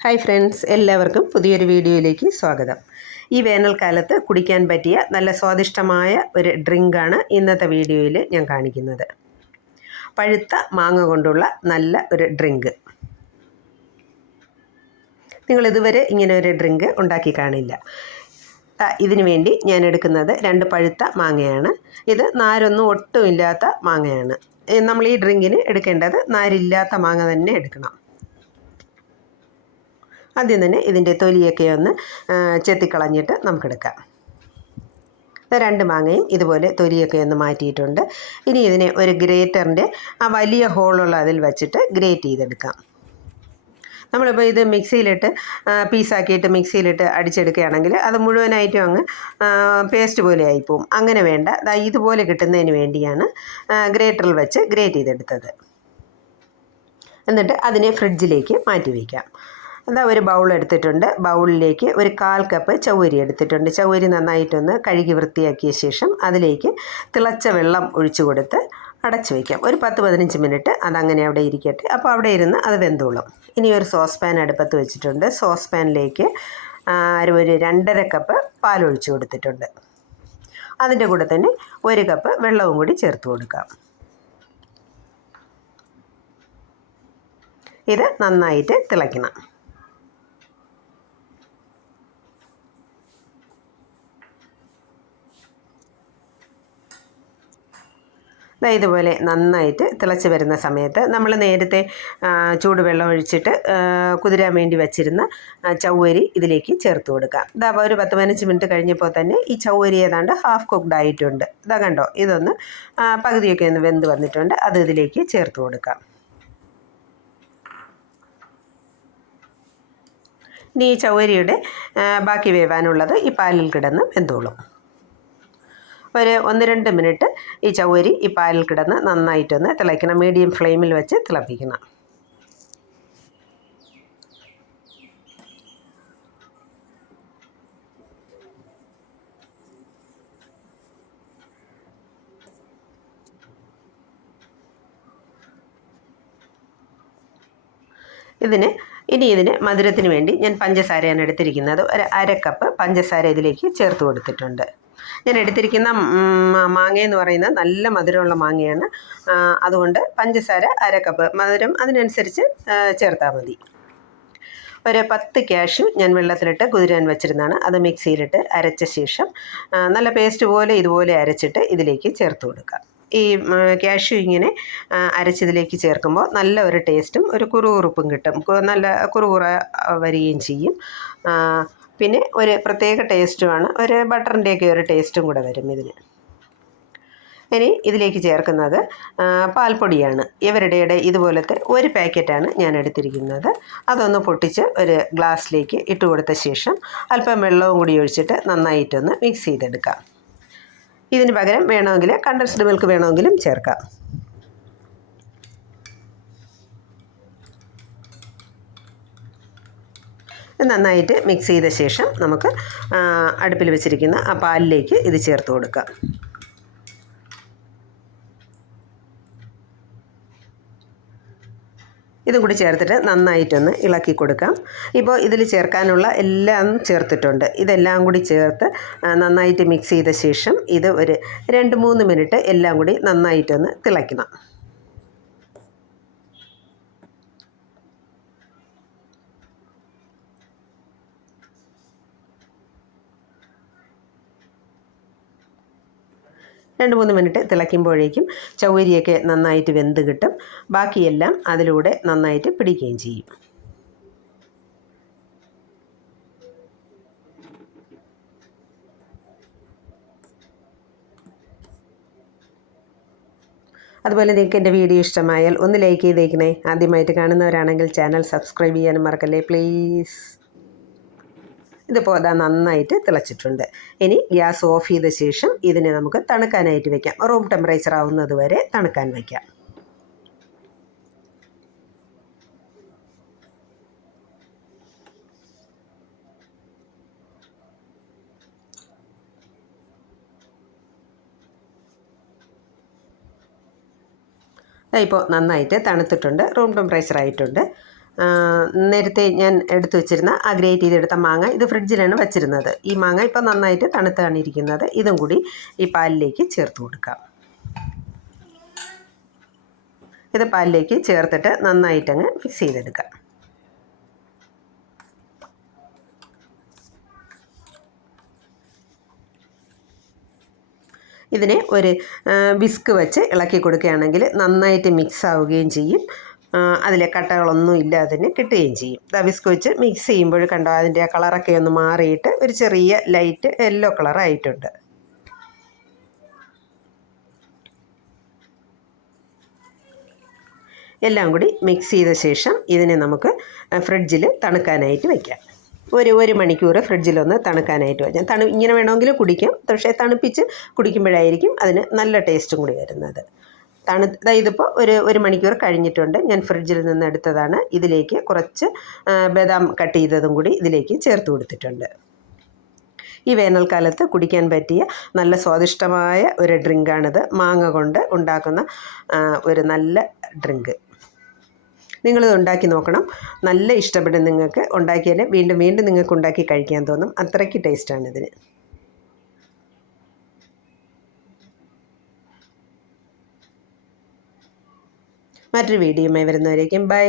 Hi friends എല്ലാവർക്കും പുതിയൊരു വീഡിയോയിലേക്ക് സ്വാഗതം. ഈ വേനൽക്കാലത്ത് കുടിക്കാൻ പറ്റിയ നല്ല സ്വാദിഷ്ടമായ ഒരു ഡ്രിങ്കാണ് ഇന്നത്തെ വീഡിയോയിൽ ഞാൻ കാണിക്കുന്നത്. പഴുത്ത മാങ്ങ കൊണ്ടുള്ള നല്ല ഒരു ഡ്രിങ്ക്. നിങ്ങൾ ഇതുവരെ ഇങ്ങനെ ഒരു ഡ്രിങ്ക് ഉണ്ടാക്കി കാണില്ല. ഇതിനു വേണ്ടി ഞാൻ എടുക്കുന്നത് രണ്ട് പഴുത്ത മാങ്ങയാണ്. ഇത് നാരൊന്നും ഒട്ടുമില്ലാത്ത മാങ്ങയാണ്. നമ്മൾ ഈ ഡ്രിങ്കിന് എടുക്കേണ്ടത് നാരില്ലാത്ത മാങ്ങ തന്നെ എടുക്കണം. ആദ്യം തന്നെ ഇതിന്റെ തൊലിയൊക്കെ ഒന്ന് ചെത്തിക്കളഞ്ഞിട്ട് നമുക്കെടുക്കാം. രണ്ട് മാങ്ങയും ഇതുപോലെ തൊലിയൊക്കെ ഒന്ന് മാറ്റിയിട്ടുണ്ട്. ഇനി ഇതിനെ ഒരു ഗ്രേറ്ററിന്റെ ആ വലിയ ഹോളുള്ള അതിൽ വെച്ചിട്ട് ഗ്രേറ്റ് ചെയ്തെടുക്കാം. നമ്മളിപ്പോൾ ഇത് മിക്സിയിലിട്ട് പീസാക്കിയിട്ട് മിക്സിയിലിട്ട് അടിച്ചെടുക്കുകയാണെങ്കിൽ അത് മുഴുവനായിട്ടും അങ്ങ് പേസ്റ്റ് പോലെ ആയിപ്പോവും. അങ്ങനെ വേണ്ട. ഇതുപോലെ കിട്ടുന്നതിന് വേണ്ടിയാണ് ഗ്രേറ്ററിൽ വെച്ച് ഗ്രേറ്റ് ചെയ്തെടുത്തത്. എന്നിട്ട് അതിനെ ഫ്രിഡ്ജിലേക്ക് മാറ്റി വയ്ക്കാം. എന്താ ഒരു ബൗൾ എടുത്തിട്ടുണ്ട്. ബൗളിലേക്ക് ഒരു കാൽ കപ്പ് ചൗവരി എടുത്തിട്ടുണ്ട്. ചൗവരി നന്നായിട്ടൊന്ന് കഴുകി വൃത്തിയാക്കിയ ശേഷം അതിലേക്ക് തിളച്ച വെള്ളം ഒഴിച്ചു കൊടുത്ത് അടച്ചു വയ്ക്കാം ഒരു പത്ത് പതിനഞ്ച് മിനിറ്റ് അതങ്ങനെ അവിടെ ഇരിക്കട്ടെ. അപ്പോൾ അവിടെ ഇരുന്ന് അത് വെന്തോളും. ഇനി ഒരു സോസ് പാൻ അടുപ്പത്ത് വെച്ചിട്ടുണ്ട്. സോസ് പാനിലേക്ക് ഒരു രണ്ടര കപ്പ് പാലൊഴിച്ചു കൊടുത്തിട്ടുണ്ട്. അതിന്റെ കൂടെ തന്നെ ഒരു കപ്പ് വെള്ളവും കൂടി ചേർത്ത് കൊടുക്കാം. ഇത് നന്നായിട്ട് തിളയ്ക്കണം. ഇതുപോലെ നന്നായിട്ട് തിളച്ച് വരുന്ന സമയത്ത് നമ്മൾ നേരത്തെ ചൂടുവെള്ളം ഒഴിച്ചിട്ട് കുതിരാൻ വേണ്ടി വച്ചിരുന്ന ചവ്വരി ഇതിലേക്ക് ചേർത്ത് കൊടുക്കാം. ഇതാ ഒരു പത്ത് പതിനഞ്ച് മിനിറ്റ് കഴിഞ്ഞപ്പോൾ തന്നെ ഈ ചവ്വരി ഏതാണ്ട് ഹാഫ് കുക്ക്ഡ് ആയിട്ടുണ്ട്. ഇതാ കണ്ടോ ഇതൊന്ന് പകുതിയൊക്കെ ഒന്ന് വെന്ത് വന്നിട്ടുണ്ട്. അത് ഇതിലേക്ക് ചേർത്ത് കൊടുക്കാം. ഇനി ഈ ചവ്വരിയുടെ ബാക്കി വേവാനുള്ളത് ഈ പാലിൽ കിടന്ന് വെന്തോളും. ഒരു ഒന്ന് രണ്ട് മിനിറ്റ് ഈ ചവരി ഈ പാലിൽ കിടന്ന് നന്നായിട്ടൊന്ന് തിളയ്ക്കണം. മീഡിയം ഫ്ലെയിമിൽ വെച്ച് തിളപ്പിക്കണം. ഇതിന് ഇനി ഇതിന് മധുരത്തിന് വേണ്ടി ഞാൻ പഞ്ചസാരയാണ് എടുത്തിരിക്കുന്നത്. ഒരു അര കപ്പ് പഞ്ചസാര ഇതിലേക്ക് ചേർത്ത് കൊടുത്തിട്ടുണ്ട്. ഞാൻ എടുത്തിരിക്കുന്ന മാങ്ങ എന്ന് പറയുന്നത് നല്ല മധുരമുള്ള മാങ്ങയാണ്. അതുകൊണ്ട് പഞ്ചസാര അര കപ്പ് മധുരം അതിനനുസരിച്ച് ചേർത്താൽ മതി. ഒരു പത്ത് ക്യാഷ്യൂ ഞാൻ വെള്ളത്തിലിട്ട് കുതിരാൻ വെച്ചിരുന്നതാണ്. അത് മിക്സിയിലിട്ട് അരച്ച ശേഷം നല്ല പേസ്റ്റ് പോലെ ഇതുപോലെ അരച്ചിട്ട് ഇതിലേക്ക് ചേർത്ത് കൊടുക്കുക. ഈ ക്യാഷ്യൂ ഇങ്ങനെ അരച്ചതിലേക്ക് ചേർക്കുമ്പോൾ നല്ല ഒരു ടേസ്റ്റും ഒരു കുറുകുറുപ്പും കിട്ടും. നല്ല കുറുകുറ വരികയും ചെയ്യും. പിന്നെ ഒരു പ്രത്യേക ടേസ്റ്റുമാണ് ഒരു ബട്ടറിന്റെയൊക്കെ ഒരു ടേസ്റ്റും കൂടെ വരും ഇതിന്. ഇനി ഇതിലേക്ക് ചേർക്കുന്നത് പാൽപ്പൊടിയാണ്. ഇവരുടെ ഇതുപോലത്തെ ഒരു പാക്കറ്റാണ് ഞാൻ എടുത്തിരിക്കുന്നത്. അതൊന്ന് പൊട്ടിച്ച് ഒരു ഗ്ലാസ്സിലേക്ക് ഇട്ട് കൊടുത്ത ശേഷം അല്പം വെള്ളവും കൂടി ഒഴിച്ചിട്ട് നന്നായിട്ടൊന്ന് മിക്സ് ചെയ്തെടുക്കാം. ഇതിന് പകരം വേണമെങ്കിൽ കണ്ടൻസ്ഡ് മിൽക്ക് വേണമെങ്കിലും ചേർക്കാം. നന്നായിട്ട് മിക്സ് ചെയ്ത ശേഷം നമുക്ക് അടുപ്പിൽ വെച്ചിരിക്കുന്ന ആ പാലിലേക്ക് ഇത് ചേർത്ത് കൊടുക്കാം. ഇതും കൂടി ചേർത്തിട്ട് നന്നായിട്ടൊന്ന് ഇളക്കി കൊടുക്കാം. ഇപ്പോൾ ഇതിൽ ചേർക്കാനുള്ള എല്ലാം ചേർത്തിട്ടുണ്ട്. ഇതെല്ലാം കൂടി ചേർത്ത് നന്നായിട്ട് മിക്സ് ചെയ്ത ശേഷം ഇത് ഒരു രണ്ട് മൂന്ന് മിനിറ്റ് എല്ലാം കൂടി നന്നായിട്ടൊന്ന് തിളയ്ക്കണം. രണ്ട് മൂന്ന് മിനിറ്റ് തിളയ്ക്കുമ്പോഴേക്കും ചൗവരിയൊക്കെ നന്നായിട്ട് വെന്ത് കിട്ടും. ബാക്കിയെല്ലാം അതിലൂടെ നന്നായിട്ട് പിടിക്കുകയും ചെയ്യും. അതുപോലെ നിങ്ങൾക്ക് എന്റെ വീഡിയോ ഇഷ്ടമായാൽ ഒന്ന് ലൈക്ക് ചെയ്തേക്കണേ. ആദ്യമായിട്ട് കാണുന്നവരാണെങ്കിൽ ചാനൽ സബ്സ്ക്രൈബ് ചെയ്യാനും മറക്കല്ലേ. പ്ലീസ്. അതാ നന്നായിട്ട് തിളച്ചിട്ടുണ്ട്. ഇനി ഗ്യാസ് ഓഫ് ചെയ്ത ശേഷം ഇതിനെ നമുക്ക് തണുക്കാനായിട്ട് വെക്കാം. റൂം ടെമ്പറേച്ചർ ആവുന്നത് വരെ തണുക്കാൻ വയ്ക്കാം ഇപ്പോൾ നന്നായിട്ട് തണുത്തിട്ടുണ്ട്. റൂം ടെമ്പറേച്ചർ ആയിട്ടുണ്ട്. നേരത്തെ ഞാൻ എടുത്തു വെച്ചിരുന്ന ആ ഗ്രേറ്റ് ചെയ്തെടുത്ത മാങ്ങ ഇത് ഫ്രിഡ്ജിലാണ് വെച്ചിരുന്നത്. ഈ മാങ്ങ ഇപ്പം നന്നായിട്ട് തണുത്താണ് ഇരിക്കുന്നത്. ഇതും കൂടി ഈ പാലിലേക്ക് ചേർത്ത് കൊടുക്കാം. ഇത് പാലിലേക്ക് ചേർത്തിട്ട് നന്നായിട്ടങ്ങ് മിക്സ് ചെയ്തെടുക്കാം. ഇതിനെ ഒരു വിസ്ക് വെച്ച് ഇളക്കി കൊടുക്കുകയാണെങ്കിൽ നന്നായിട്ട് മിക്സ് ആവുകയും ചെയ്യും. അതിലെ കട്ടകളൊന്നും ഇല്ലാതെ തന്നെ കിട്ടുകയും ചെയ്യും. വിസ്ക് വെച്ച് മിക്സ് ചെയ്യുമ്പോൾ കണ്ടോ അതിന്റെ കളറൊക്കെ ഒന്ന് മാറിയിട്ട് ഒരു ചെറിയ ലൈറ്റ് യെല്ലോ കളറായിട്ടുണ്ട് എല്ലാം കൂടി മിക്സ് ചെയ്ത ശേഷം ഇതിനെ നമുക്ക് ഫ്രിഡ്ജിൽ തണുക്കാനായിട്ട് വയ്ക്കാം ഒരു ഒരു മണിക്കൂർ ഫ്രിഡ്ജിലൊന്ന് തണുക്കാനായിട്ട് വയ്ക്കാം തണു ഇങ്ങനെ വേണമെങ്കിൽ കുടിക്കാം. പക്ഷേ തണുപ്പിച്ച് കുടിക്കുമ്പോഴായിരിക്കും അതിന് നല്ല ടേസ്റ്റും കൂടി വരുന്നത്. തണു അതായത് ഇതിപ്പോൾ ഒരു ഒരു മണിക്കൂർ കഴിഞ്ഞിട്ടുണ്ട്. ഞാൻ ഫ്രിഡ്ജിൽ നിന്ന് എടുത്തതാണ്. ഇതിലേക്ക് കുറച്ച് ബദാം കട്ട് ചെയ്തതും കൂടി ഇതിലേക്ക് ചേർത്ത് കൊടുത്തിട്ടുണ്ട്. ഈ വേനൽക്കാലത്ത് കുടിക്കാൻ പറ്റിയ നല്ല സ്വാദിഷ്ടമായ ഒരു ഡ്രിങ്കാണിത്. മാങ്ങ കൊണ്ട് ഉണ്ടാക്കുന്ന ഒരു നല്ല ഡ്രിങ്ക്. നിങ്ങളിത് ഉണ്ടാക്കി നോക്കണം. നല്ല ഇഷ്ടപ്പെടും നിങ്ങൾക്ക് ഉണ്ടാക്കിയാൽ വീണ്ടും വീണ്ടും നിങ്ങൾക്ക് ഉണ്ടാക്കി കഴിക്കാൻ തോന്നും. അത്രയ്ക്ക് ടേസ്റ്റാണ് ഇതിന് മറ്റൊരു വീഡിയോയുമായി വരുന്നവരേക്കും ബൈ.